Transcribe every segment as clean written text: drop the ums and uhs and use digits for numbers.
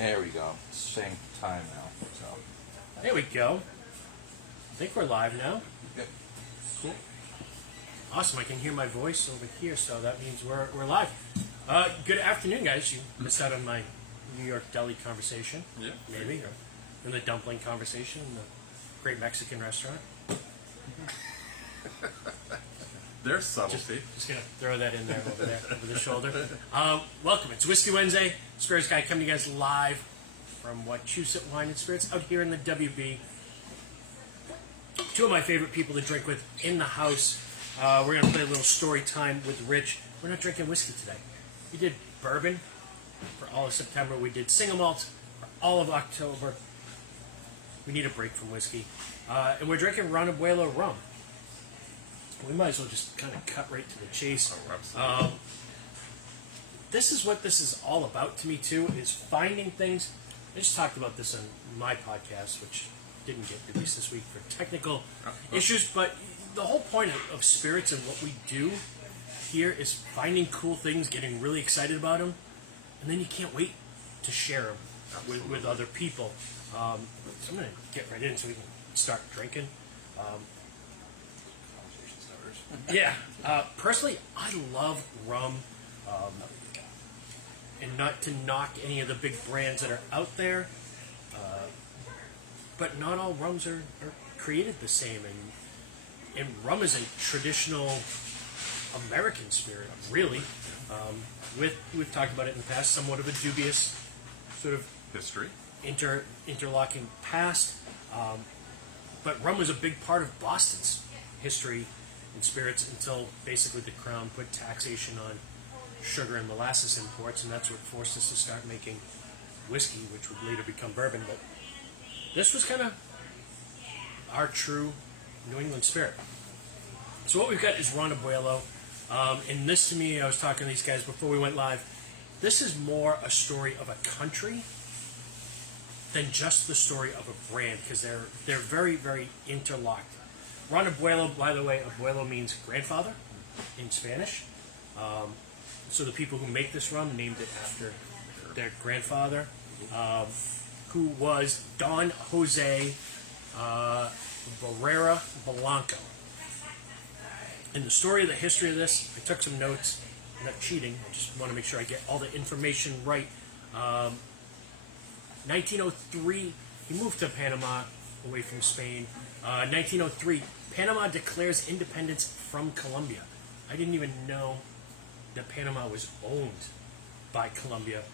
There we go. Same time now. So. There we go. I think we're live now. Yep. Cool. Awesome. I can hear my voice over here, so that means we're live. Good afternoon, guys. You missed out on my New York deli conversation. Yeah. Maybe. Or in the dumpling conversation in the great Mexican restaurant. There's subtlety. Just gonna throw that in there over the shoulder. Welcome. It's Whiskey Wednesday. Spirits Guy coming to you guys live from Wachusett Wine and Spirits out here in the WB. Two of my favorite people to drink with in the house. We're gonna play a little story time with Rich. We're not drinking whiskey today. We did bourbon for all of September. We did single malt for all of October. We need a break from whiskey, and we're drinking Ron Abuelo Rum. We might as well just kind of cut right to the chase. This is what this is all about to me, too, is finding things. I just talked about this on my podcast, which didn't get released this week for technical issues, but the whole point of spirits and what we do here is finding cool things, getting really excited about them, and then you can't wait to share them with other people. So I'm going to get right in so we can start drinking. Yeah, personally, I love rum, and not to knock any of the big brands that are out there, but not all rums are created the same, and rum is a traditional American spirit, really. We've talked about it in the past, somewhat of a dubious sort of History. Interlocking past, but rum was a big part of Boston's history and spirits until basically the crown put taxation on sugar and molasses imports, and that's what forced us to start making whiskey, which would later become bourbon. But this was kind of our true New England spirit. So what we've got is Ron Abuelo, and this to me, I was talking to these guys before we went live, this is more a story of a country than just the story of a brand, because they're very, very interlocked. Ron Abuelo, by the way, Abuelo means grandfather in Spanish. So the people who make this rum named it after their grandfather, who was Don Jose Barrera Blanco. And the story of the history of this, I took some notes. I'm not cheating. I just want to make sure I get all the information right. 1903, he moved to Panama away from Spain. 1903, Panama declares independence from Colombia. I didn't even know that Panama was owned by Colombia.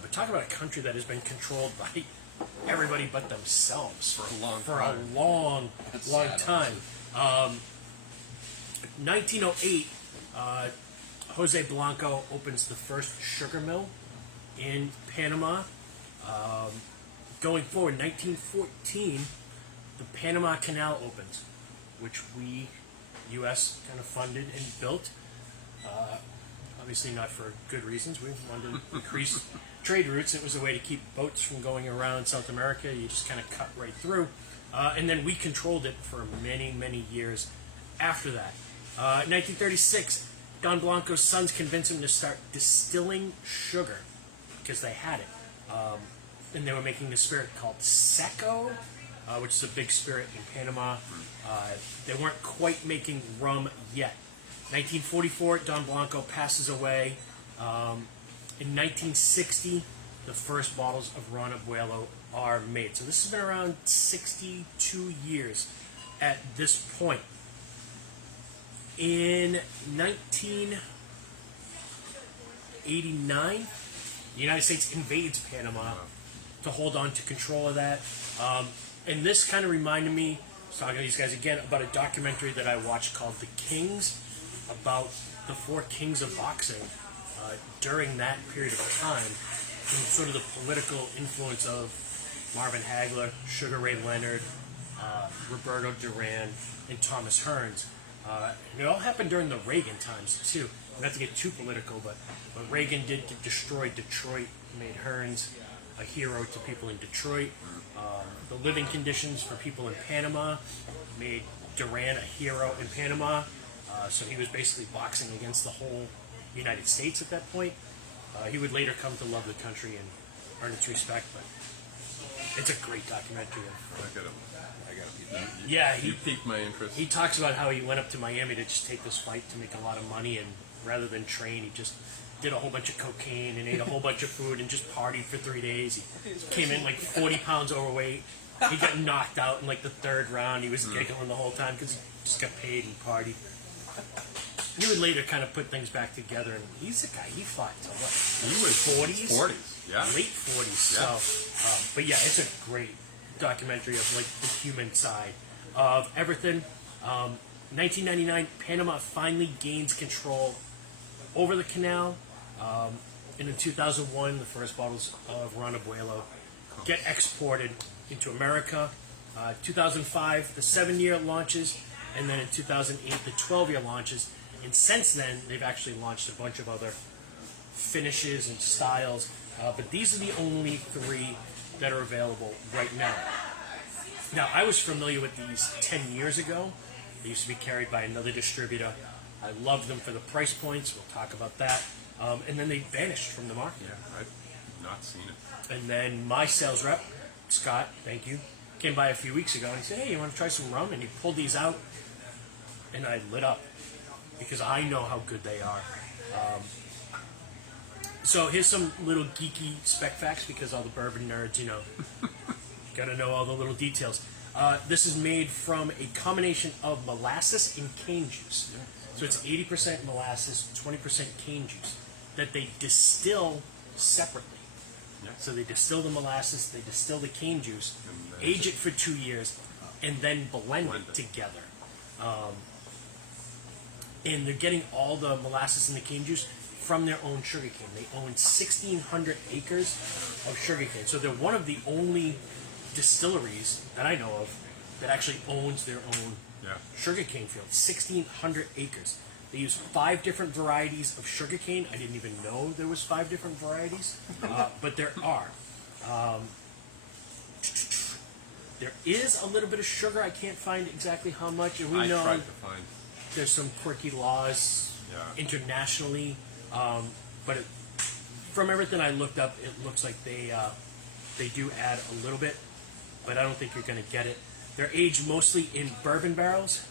But talk about a country that has been controlled by everybody but themselves For a long time. 1908, Jose Blanco opens the first sugar mill in Panama. Going forward, 1914, the Panama Canal opens, which we, U.S., kind of funded and built. Obviously not for good reasons. We wanted to increase trade routes. It was a way to keep boats from going around South America. You just kind of cut right through. And then we controlled it for many, many years after that. 1936, Don Blanco's sons convinced him to start distilling sugar because they had it. And they were making this spirit called Seco, which is a big spirit in Panama. They weren't quite making rum yet. 1944, Don Blanco passes away. In 1960, the first bottles of Ron Abuelo are made. So this has been around 62 years at this point. In 1989, the United States invades Panama to hold on to control of that. And this kind of reminded me, I was talking to these guys again, about a documentary that I watched called The Kings, about the four kings of boxing during that period of time, and sort of the political influence of Marvin Hagler, Sugar Ray Leonard, Roberto Duran, and Thomas Hearns. And it all happened during the Reagan times, too. Not to get too political, but Reagan did destroy Detroit, made Hearns a hero to people in Detroit. The living conditions for people in Panama made Duran a hero in Panama. So he was basically boxing against the whole United States at that point. He would later come to love the country and earn its respect, but it's a great documentary. I gotta peep that. Yeah, you piqued my interest. He talks about how he went up to Miami to just take this fight to make a lot of money, and rather than train, he just did a whole bunch of cocaine and ate a whole bunch of food and just partied for 3 days. He came in like 40 pounds overweight. He got knocked out in like the third round. He was giggling the whole time because he just got paid and partied. He would later kind of put things back together, and he's the guy. He fought to what? He was 40s? 40s, yeah. Late 40s. Yeah. So, but yeah, it's a great documentary of like the human side of everything. 1999, Panama finally gains control over the canal. And in 2001, the first bottles of Ron Abuelo get exported into America. 2005, the 7-year launches, and then in 2008, the 12-year launches. And since then, they've actually launched a bunch of other finishes and styles. But these are the only 3 that are available right now. Now, I was familiar with these 10 years ago. They used to be carried by another distributor. I loved them for the price points. We'll talk about that. And then they vanished from the market. Yeah, I've not seen it. And then my sales rep, Scott, thank you, came by a few weeks ago and he said, hey, you want to try some rum? And he pulled these out, and I lit up because I know how good they are. So here's some little geeky spec facts because all the bourbon nerds, you know, got to know all the little details. This is made from a combination of molasses and cane juice. So it's 80% molasses, 20% cane juice that they distill separately. Yeah. So they distill the molasses, they distill the cane juice, And age it for 2 years, and then blend it together. And they're getting all the molasses and the cane juice from their own sugarcane. They own 1,600 acres of sugarcane. So they're one of the only distilleries that I know of that actually owns their own sugarcane field. 1,600 acres. They use 5 different varieties of sugarcane. I didn't even know there was 5 different varieties, but there are. There is a little bit of sugar. I can't find exactly how much, and we know tried to find. there's some quirky laws internationally, but from everything I looked up, it looks like they do add a little bit, but I don't think you're going to get it. They're aged mostly in bourbon barrels,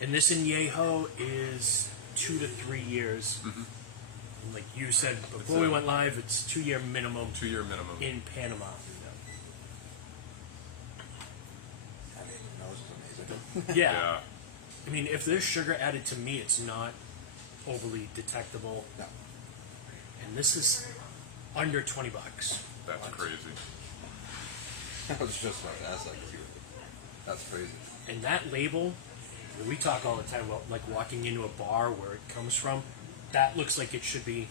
and this añejo is 2 to 3 years. And like you said before we went live, it's 2-year minimum. 2-year minimum in Panama. I mean, the nose is amazing. Yeah. I mean, if there's sugar added to me, it's not overly detectable. No. And this is under $20. That's crazy. I was just about to ask that. That's crazy. And that label, we talk all the time about like walking into a bar where it comes from. That looks like it should be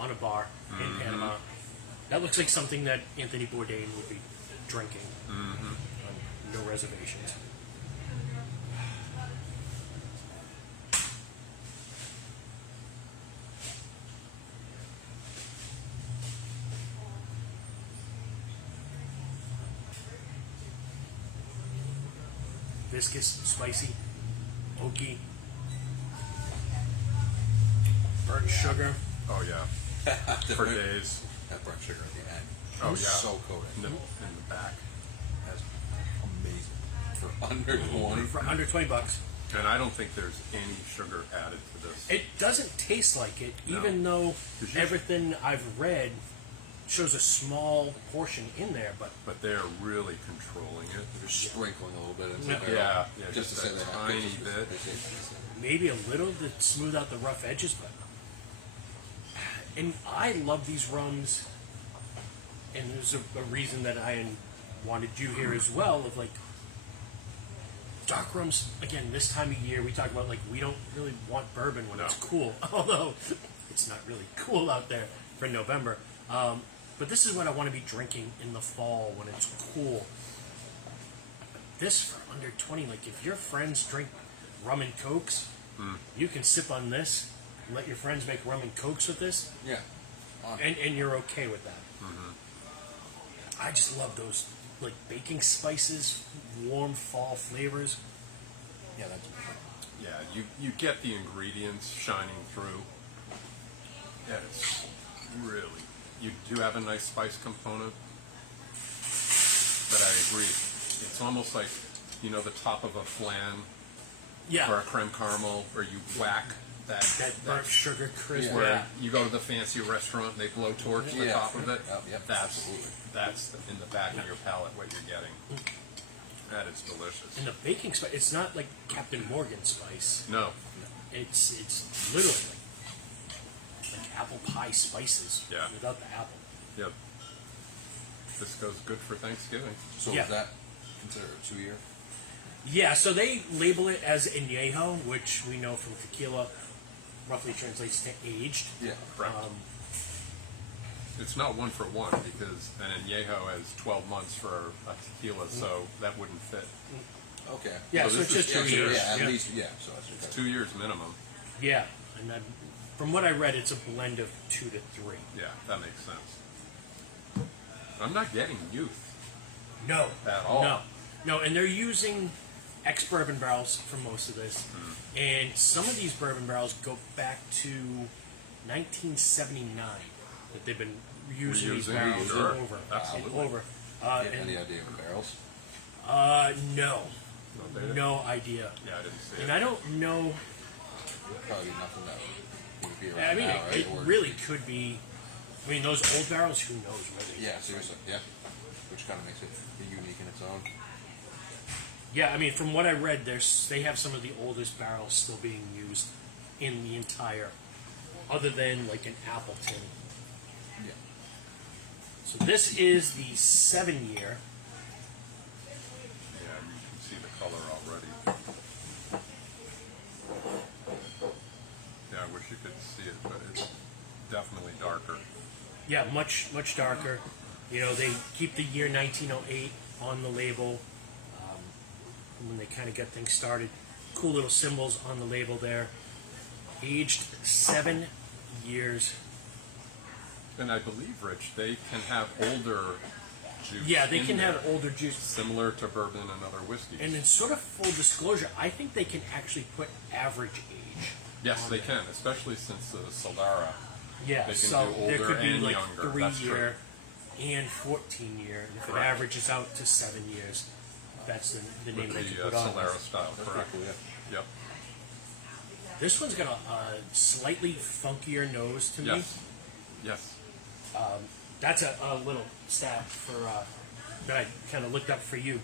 on a bar in Panama. That looks like something that Anthony Bourdain would be drinking. No reservations. Viscous, spicy, oaky, burnt sugar. Oh yeah, for days. That burnt sugar at the end. Oh yeah, So coated. in the back. That's amazing. For under 20. For under $20. And I don't think there's any sugar added to this. It doesn't taste like it, No. even though Did you- everything I've read shows a small portion in there, But they're really controlling it. They're sprinkling a little bit into Yeah. the barrel. Yeah, Just to just say a they have tiny pictures. bit. They say pictures. maybe a little to smooth out the rough edges, but and I love these rums, and there's a reason that I wanted you here as well, of like dark rums. Again, this time of year we talk about like we don't really want bourbon when it's cool, although it's not really cool out there for November. But this is what I want to be drinking in the fall when it's cool. This for under 20, like if your friends drink rum and cokes, you can sip on this, let your friends make rum and cokes with this, Yeah. and you're okay with that. I just love those like baking spices, warm fall flavors. Yeah, that's Yeah, you get the ingredients shining through. Yeah, it's really you do have a nice spice component. But I agree. It's almost like, you know, the top of a flan Yeah. or a creme caramel, where you whack that Burnt sugar crisp. where Yeah. you go to the fancy restaurant and they blow torch the Yeah. top of it. Yep, That's absolutely. in the back of your palate what you're getting. That is delicious. And the baking spice, it's not like Captain Morgan spice. No, It's literally like apple pie spices Yeah. without the apple. yep. This goes good for Thanksgiving. So Yeah. is that considered a 2 year? Yeah, so they label it as añejo, which we know from tequila roughly translates to aged. Yeah. Correct. It's not 1 for 1 because an añejo has 12 months for a tequila, so that wouldn't fit. Okay. Yeah, So so this it's just is 2 2 years. Yeah, at yeah. least, yeah. So that's It's 2 years minimum. Yeah, and then from what I read, it's a blend of 2 to 3. Yeah, that makes sense. I'm not getting youth. No, At all. no, and they're using ex-bourbon barrels for most of this, and some of these bourbon barrels go back to 1979 that they've been using these Reusing, barrels sure. over and Absolutely. over. Any idea of barrels? No, No data? no idea, Yeah, I didn't see and it. I don't know. Probably nothing that would be around I mean, now, right? it Or- really could be. I mean, those old barrels, who knows, really? Yeah, seriously, yeah. Which kind of makes it unique in its own. Yeah, I mean, from what I read, they have some of the oldest barrels still being used in the entire, other than like an Appleton. Yeah. So this is the 7-year. Yeah, you can see the color already. Yeah, I wish you could see it, but it's definitely darker. Yeah, much darker. You know, they keep the year 1908 on the label when they kind of get things started. Cool little symbols on the label there. Aged 7 years. And I believe, Rich, they can have older juice. Yeah, they in can there, have older juice. similar to bourbon and other whiskeys. And in sort of full disclosure, I think they can actually put average age. yes, on they there. can, especially since the Solara. Yeah, They can so do there older could be and like younger, 3 that's year and 14 year. And if it Correct. averages out to 7 years, that's the name With they the can put on. Solera this. style, That's correct? pretty cool, yeah. Yep. This one's got a slightly funkier nose to me. Yes. Yes. That's a little stat for that I kind of looked up for you.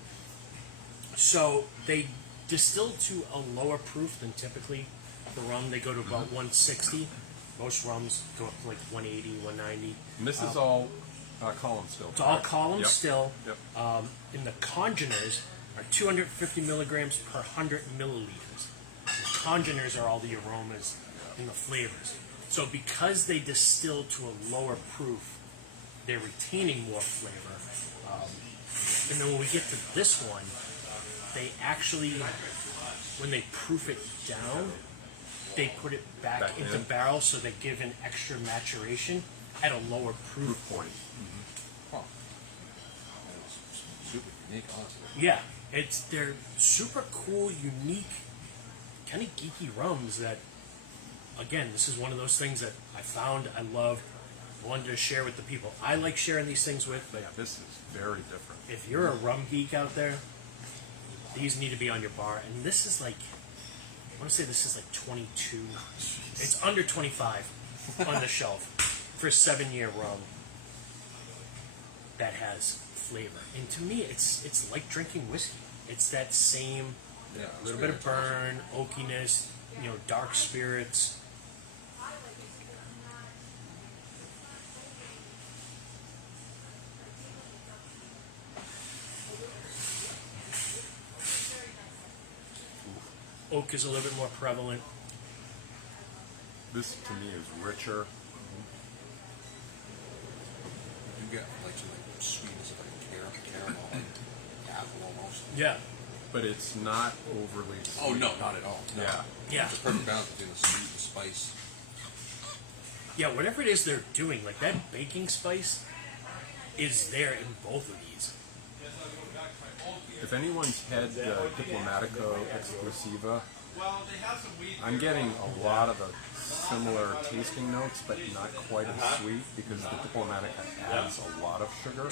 So they distill to a lower proof than typically for rum. They go to about 160. Most rums go up to like 180, 190. And this is all column still. It's all correct? column Yep. still. Yep. And the congeners are 250 milligrams per 100 milliliters. The congeners are all the aromas and the flavors. So because they distill to a lower proof, they're retaining more flavor. And then when we get to this one, they actually, when they proof it down, they put it back Back into in. barrels, so they give an extra maturation at a lower proof point. Huh. It's super unique, honestly. Yeah, they're super cool, unique, kind of geeky rums that, again, this is one of those things that I found, I loved, I wanted to share with the people I like sharing these things with, but Yeah, this is very different. if you're a rum geek out there, these need to be on your bar. And this is like, I want to say this is like 22. It's under 25 on the shelf for a 7-year rum that has flavor. And to me, it's like drinking whiskey. It's that same Yeah, little bit of burn, oakiness, dark spirits. Oak is a little bit more prevalent. This to me is richer. You get like some like sweetness of like caramel, like apple almost. Yeah. But it's not overly sweet. Oh no, not at all. No. Yeah. Yeah. It's a perfect balance between the sweet and the spice. Yeah, whatever it is they're doing, like that baking spice is there in both of these. If anyone's had Diplomatico Exclusiva I'm getting a lot of the similar tasting notes, but not quite as sweet because the Diplomatic adds a lot of sugar.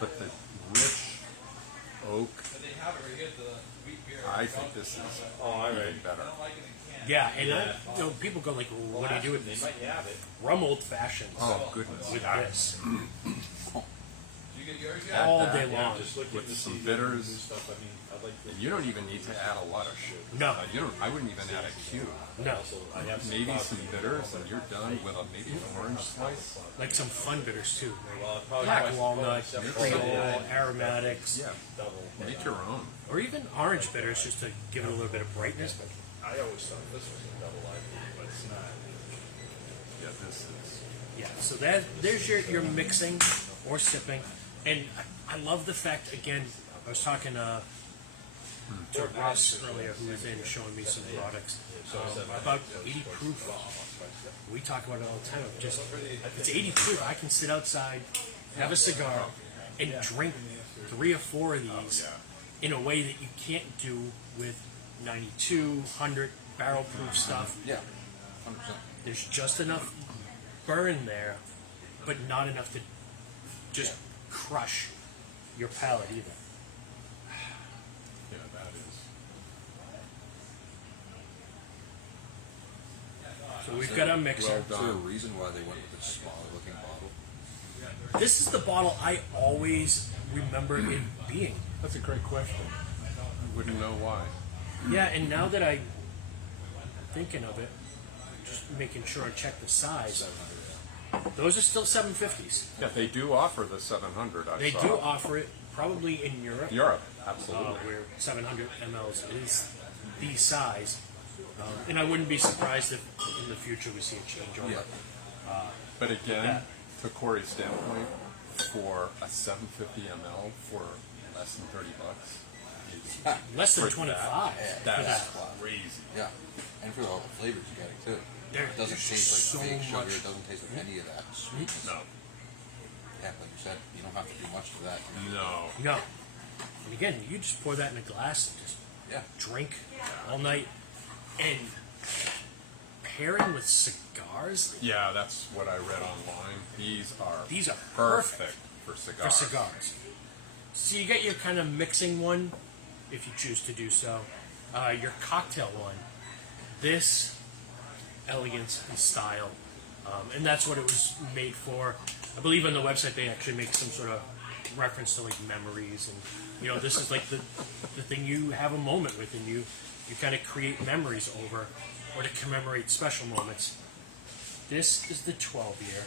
But the rich oak, I think this is even better. Yeah, and people go like, well, what do you do with this? Rum old fashions Oh goodness! with Yeah. this Add all that day long. with some bitters. And you don't even need to add a lot of sugar. No. You don't. I wouldn't even add a cube. No, Maybe some bitters, and you're done with maybe an orange slice. like some fun bitters too. Like black walnut, Creole, aromatics, Yeah, make your own. or even orange bitters just to give it a little bit of brightness. But I always thought this was a double IPA, but it's not. Yeah, this is. yeah, so there's your mixing or sipping, and I love the fact again. I was talking to Russ earlier, who was in showing me some products about 80 proof. We talk about it all the time. Just it's 80 proof. I can sit outside, have a cigar, and drink 3 or 4 of these in a way that you can't do with 92, 100 barrel proof stuff. Yeah, 100%. There's just enough burn there, but not enough to just crush your palate either. Yeah, that is. So we've got our mixer. Well Is there a done. reason why they went with this smaller looking bottle? This is the bottle I always remember it being. That's a great question. I wouldn't know why. Yeah, and now that I'm thinking of it, just making sure I check the size. Those are still 750s. Yeah, they do offer the 700. I They saw. do offer it probably in Europe, Europe, absolutely. where 700 mLs is the size. And I wouldn't be surprised if in the future we see a changeover. Yeah. But again, Yeah. to Cory's standpoint, for a 750 ml for less than $30 is Less than For 25 for that's that. crazy. Yeah. And for all the flavors you're getting too. There- It doesn't there's taste like so fake sugar. much- It doesn't taste like any of that sweetness. No, Yeah, like you said, you don't have to do much for that. no. No. And again, you just pour that in a glass and just Yeah. drink all night. And pairing with cigars Yeah, that's what I read online. These are perfect for for cigars. cigars. So you get your kind of mixing one, if you choose to do so. Your cocktail one. This, elegance and style. And that's what it was made for. I believe on the website they actually make some sort of reference to like memories. And, this is like the thing you have a moment with and you kind of create memories over or to commemorate special moments. This is the 12 year.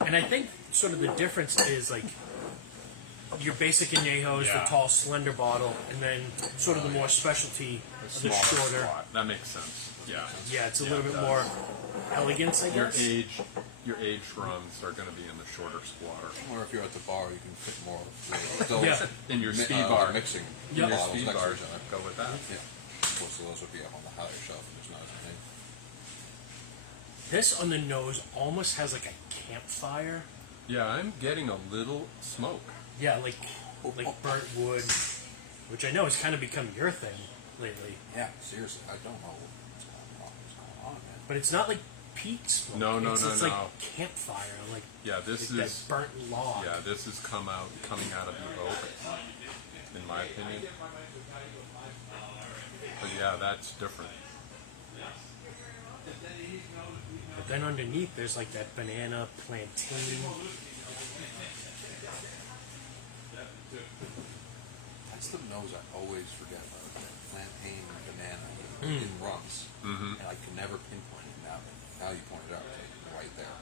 And I think sort of the difference is like your basic añejos, Yeah. the tall, slender bottle, and then sort of the more specialty, the Smaller shorter. slot. That makes sense. Yeah. Yeah, it's a Yeah, little it bit does. more elegance, I Your guess. your aged rums are going to be in the shorter squatter. Or if you're at the bar, you can fit more of those Yeah. In your mi- speed bar, mixing Yep. in your bottles speed next to bar, each other. go with that. Yeah. Most of those would be up on the higher shelf. And there's not as many. This on the nose almost has like a campfire. Yeah, I'm getting a little smoke. Yeah, like burnt wood, which I know has kind of become your thing lately. Yeah, seriously, I don't know what's going on, man. But it's not like peat smoke. No, it's, no, it's no. like campfire, like, Yeah, this like is that burnt log. yeah, this is coming out of the oak, in my opinion. But yeah, that's different. But then underneath, there's like that banana plantain. That's the nose I always forget about. That plantain banana in rums. And I can never pinpoint it now. But now you point it out, it's like right there.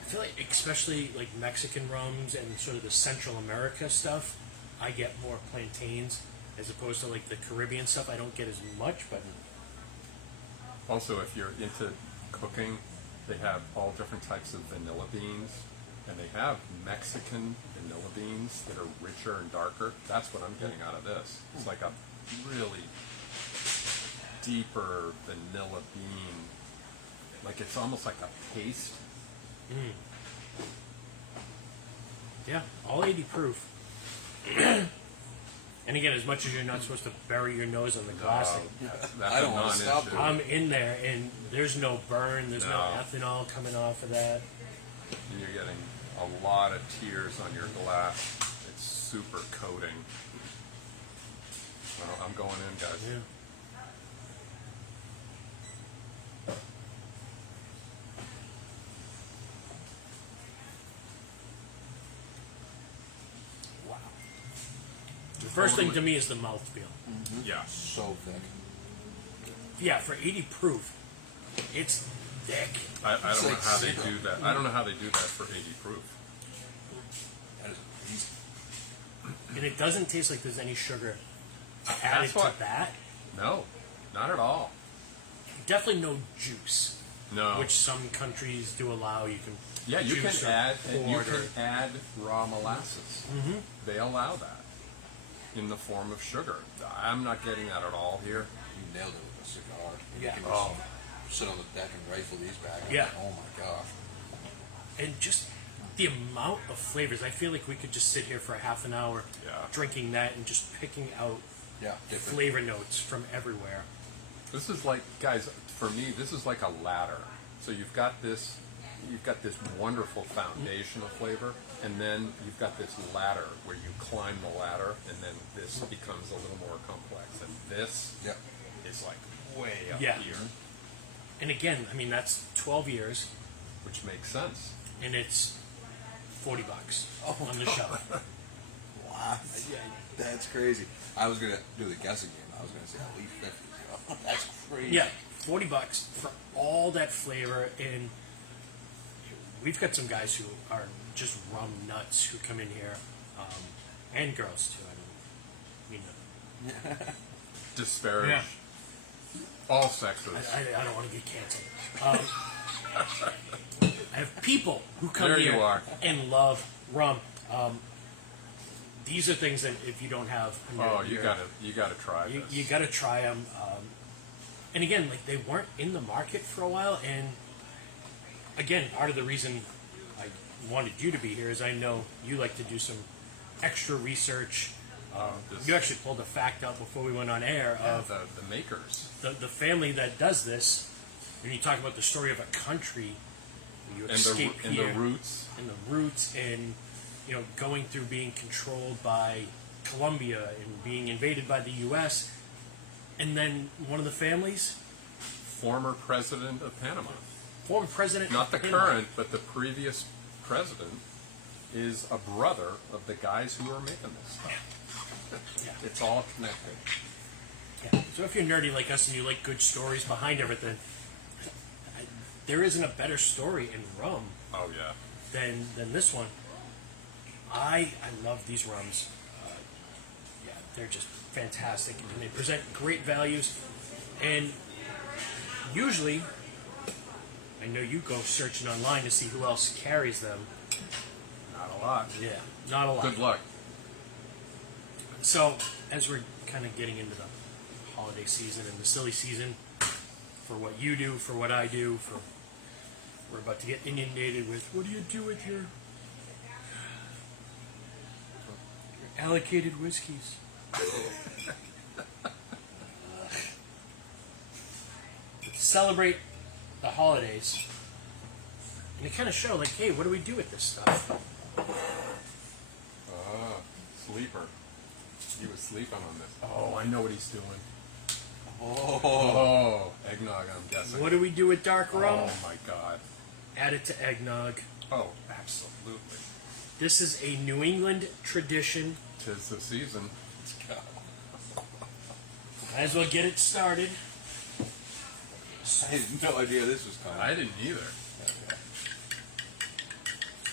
I feel like, especially like Mexican rums and sort of the Central America stuff, I get more plantains as opposed to like the Caribbean stuff. I don't get as much, but Also, if you're into cooking, they have all different types of vanilla beans, and they have Mexican vanilla beans that are richer and darker. That's what I'm getting out of this. It's like a really deeper vanilla bean Like it's almost like a paste. Yeah, all 80 proof. And again, as much as you're not supposed to bury your nose on the glass, That's I don't a want to stop non-issue. doing I'm in there, and there's no burn, there's no No. ethanol coming off of that. And you're getting a lot of tears on your glass. It's super coating. Well, I'm going in, guys. Yeah. Wow. The first thing to me is the mouthfeel. Yeah. So thick. Yeah, for 80 proof, it's thick. I don't It's know like how they syrup. do that. I don't know how they do that for 80 proof. That is amazing. And it doesn't taste like there's any sugar added That's what- to that. No, not at all. Definitely no juice, No. which some countries do allow. You can Yeah, you juice can or add pour or- raw molasses. Mm-hmm. They allow that in the form of sugar. I'm not getting that at all here. You nailed it with a cigar. Yeah. You can just sit on the deck and rifle these back. Yeah. Oh my gosh. And just the amount of flavors. I feel like we could just sit here for a half an hour Yeah. drinking that and just picking out Yeah. Different. flavor notes from everywhere. This is like, guys, for me, this is like a ladder. So you've got this wonderful foundation of flavor, and then you've got this ladder where you climb the ladder, and then this becomes a little more complex. And this Yep. is like way up Yeah. here, And again, I mean, that's 12 years, which makes sense. and it's $40 Oh, on the shelf. Wow. That's crazy. I was gonna do the guessing game. I was gonna say at least 50. That's crazy. Yeah, $40 for all that flavor. And we've got some guys who are just rum nuts who come in here, and girls too. I don't mean to Disparage Yeah. all sexes. I don't want to get canceled. I have people who come There here you are. and love rum. These are things that if you don't have, in your- Oh, you your- gotta try this. you got to try them. And again, like they weren't in the market for a while, and again, part of the reason I wanted you to be here is I know you like to do some extra research. This- You actually pulled a fact out before we went on air yeah, of the makers. the family that does this. When you talk about the story of a country, you And escape the here, roots. and the roots, and going through being controlled by Colombia and being invaded by the U.S. And then one of the families, Former president of Panama. former president, Not the of Panama. current, but the previous president is a brother of the guys who are making this stuff. Yeah. It's all connected. Yeah. So if you're nerdy like us and you like good stories behind everything, there isn't a better story in rum Oh yeah. than this one. I love these rums. Yeah, they're just fantastic, and they present great values. And usually, I know you go searching online to see who else carries them. Not a lot. Yeah, not a lot. Good luck. So, as we're kind of getting into the holiday season and the silly season, for what you do, for what I do, we're about to get inundated with what do you do with your allocated whiskeys? Celebrate the holidays, and it kind of show like, hey, what do we do with this stuff? Sleeper. He was sleeping on this. Oh, I know what he's doing. Oh. Eggnog, I'm guessing. What do we do with dark rum? Oh my God. Add it to eggnog. Oh, absolutely. This is a New England tradition. 'Tis the season. Might as well get it started. I had no idea this was coming. I didn't either. Okay.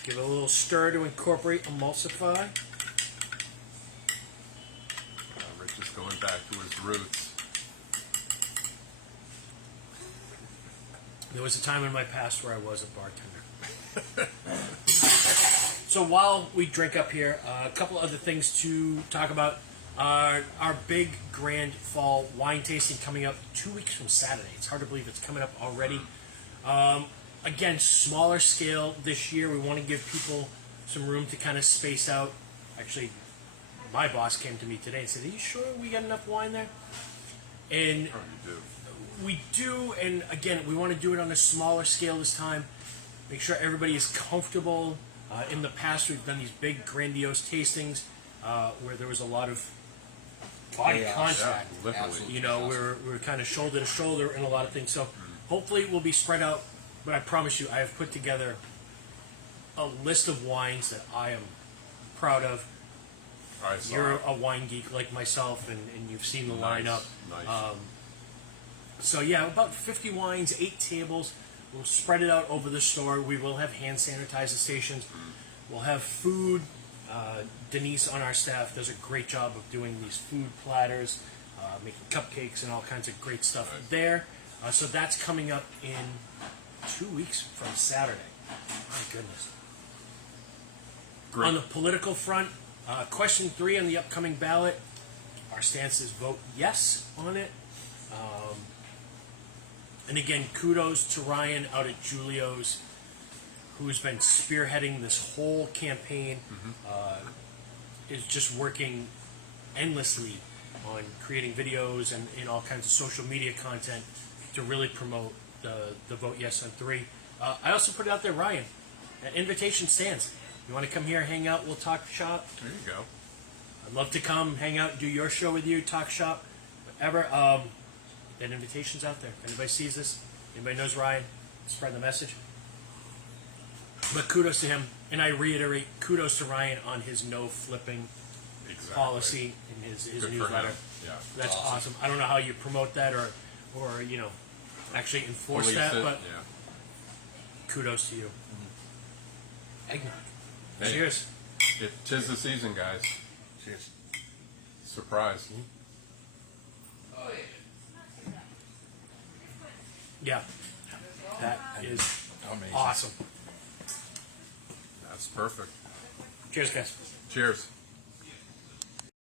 Give it a little stir to incorporate, emulsify. Rich is going back to his roots. There was a time in my past where I was a bartender. So while we drink up here, a couple other things to talk about. Our big grand fall wine tasting coming up 2 weeks from Saturday. It's hard to believe it's coming up already. Again, smaller scale this year. We want to give people some room to kind of space out. Actually, my boss came to me today and said, "Are you sure we got enough wine there?" And Oh, you do. we do, and again, we want to do it on a smaller scale this time. Make sure everybody is comfortable. In the past, we've done these big, grandiose tastings where there was a lot of body Yeah, contact. Yeah, literally. Absolutely. You know, we're kind of shoulder to shoulder in a lot of things. So hopefully, it will be spread out. But I promise you, I have put together a list of wines that I am proud of. I saw You're it. a wine geek like myself, and you've seen the Nice, lineup. nice. So yeah, about 50 wines, 8 tables. We'll spread it out over the store. We will have hand sanitizer stations. We'll have food. Denise on our staff does a great job of doing these food platters, making cupcakes and all kinds of great stuff Right. there. So that's coming up in 2 weeks from Saturday. My goodness. Great. On the political front, question 3 on the upcoming ballot. Our stance is vote yes on it. And again, kudos to Ryan out at Julio's, who's been spearheading this whole campaign. Is just working endlessly on creating videos and all kinds of social media content to really promote the vote yes on 3. I also put it out there, Ryan. Invitation stands. You want to come here, hang out, we'll talk shop. There you go. I'd love to come, hang out, do your show with you, talk shop, whatever. That invitation's out there. If anybody sees this, anybody knows Ryan, spread the message. But kudos to him, and I reiterate, kudos to Ryan on his no flipping Exactly. policy in his Good for newsletter. him. Yeah. That's awesome. I don't know how you promote that or actually enforce Police that, it, but yeah. kudos to you. Eggnog. Hey. Cheers. Tis the season, guys. Cheers. Surprise. Yeah, that is Amazing. awesome. That's perfect. Cheers, guys. Cheers.